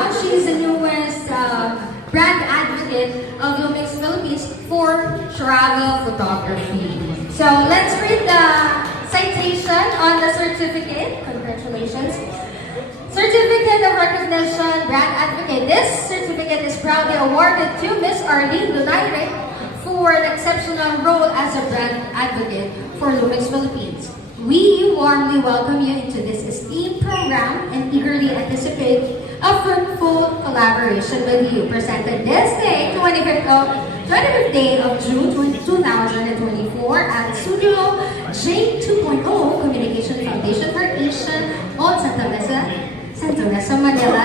now. She's the newest brand advocate of Lumix Philippines for travel photography. So let's read the citation on the certificate. Congratulations. Certificate of Recognition, Brand Advocate. This certificate is proudly awarded to Miss Arlene Donaire for an exceptional role as a brand advocate for Lumix Philippines. We warmly welcome you into this esteemed program and eagerly anticipate a fruitful collaboration with you. Presented this day, 25th day of June 2024 at Studio J2.0 Communication Foundation for Asian on Santa Mesa, Manila.